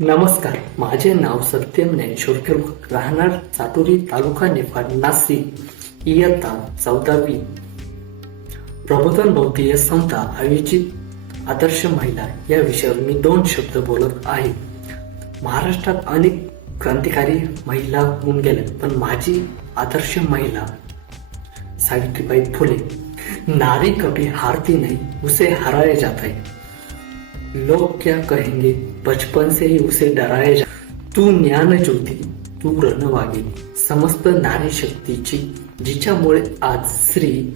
नमस्कार. माझे नाव सत्यम ज्ञानेश्वर किरवक राहणार चाटोरी तालुका निफाड नाशिक. इयत्ता चौदावी. प्रबोधन बौद्धीय संस्था आयोजित आदर्श महिला या विषयावर मी दोन शब्द बोलत आहे. महाराष्ट्रात अनेक क्रांतिकारी महिला होऊन गेल्या पण माझी आदर्श महिला सावित्रीबाई फुले. नारी कभी हारती नाही उसे हराया जात आहे. लोग क्या कहेंगे? बचपन से ही उसे डराया जा तू ज्ञान ज्योती तू रणवागिनी समस्त नारी शक्तीची जिच्यामुळे आज स्त्री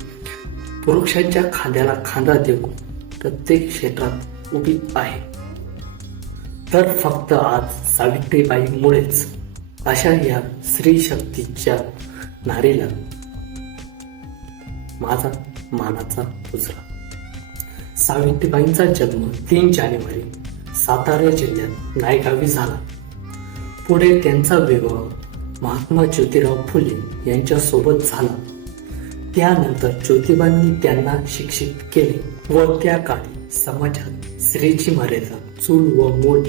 पुरुषांच्या खांद्याला खांदा देऊ प्रत्येक क्षेत्रात उभी आहे. तर फक्त आज सावित्रीबाईमुळेच अशा या स्त्री शक्तीच्या नारीला माझा मानाचा उजरा. सावित्रीबाईंचा जन्म तीन जानेवारी सातारा जिल्ह्यात नायगावी झाला. पुढे त्यांचा विवाह महात्मा ज्योतिराव फुले यांच्यासोबत झाला. त्यानंतर ज्योतिबांनी त्यांना शिक्षित केले व त्या काळी समाजात स्त्रीची मर्यादा चूल व मूल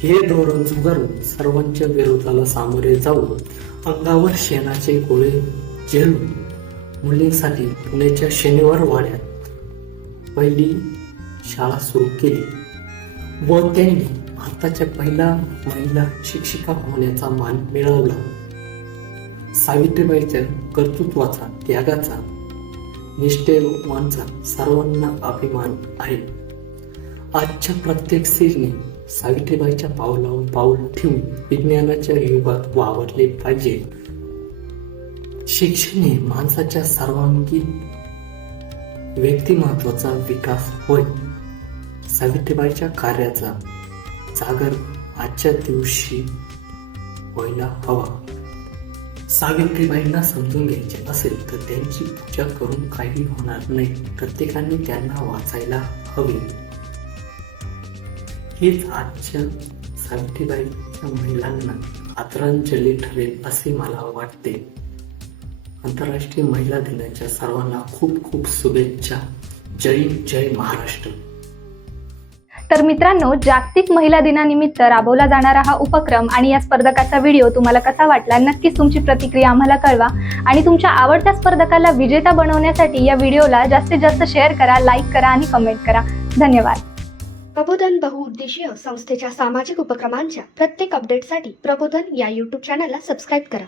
हे धोरण झुगारून सर्वांच्या विरोधाला सामोरे जाऊन अंगावर शेणाचे गोळे झेलून मुलींसाठी पुण्याच्या शनिवार वाड्यात पहिली शाळा सुरू केली व त्यांनी भारताच्या पहिल्या महिला शिक्षिका होण्याचा मान मिळवला. सावित्रीबाईच्या कर्तृत्वाचा त्यागाचा निष्ठेवांचा सर्वांना अभिमान आहे. आजच्या प्रत्येक स्त्रीने सावित्रीबाईच्या पावलावर पाऊल ठेवून विज्ञानाच्या युगात वावरले पाहिजे. शिक्षण हे माणसाच्या सर्वांगीण व्यक्तिमत्वाचा विकास होय. सावित्रीबाईच्या कार्याचा जागर आजच्या दिवशी व्हायला हवा. सावित्रीबाईंना समजून घ्यायचे असेल तर त्यांची पूजा करून काही होणार नाही. प्रत्येकाने त्यांना वाचायला हवे. हेच आजच्या सावित्रीबाईच्या महिलांना आदरांजली ठरेल असे मला वाटते. आंतरराष्ट्रीय महिला दिनाच्या सर्वांना खूप खूप शुभेच्छा. जय जय महाराष्ट्र. तर मित्रांनो जागतिक महिला दिनानिमित्त राबवला जाणारा हा उपक्रम आणि या स्पर्धकाचा व्हिडिओ तुम्हाला कसा वाटला नक्कीच तुमची प्रतिक्रिया आम्हाला कळवा. आणि तुमच्या आवडत्या स्पर्धकाला विजेता बनवण्यासाठी या व्हिडिओला जास्तीत जास्त शेअर करा लाईक करा आणि कमेंट करा. धन्यवाद. प्रबोधन बहुउद्देशीय संस्थेच्या सामाजिक उपक्रमांच्या प्रत्येक अपडेटसाठी प्रबोधन या यूट्यूब चॅनलला सबस्क्राईब करा.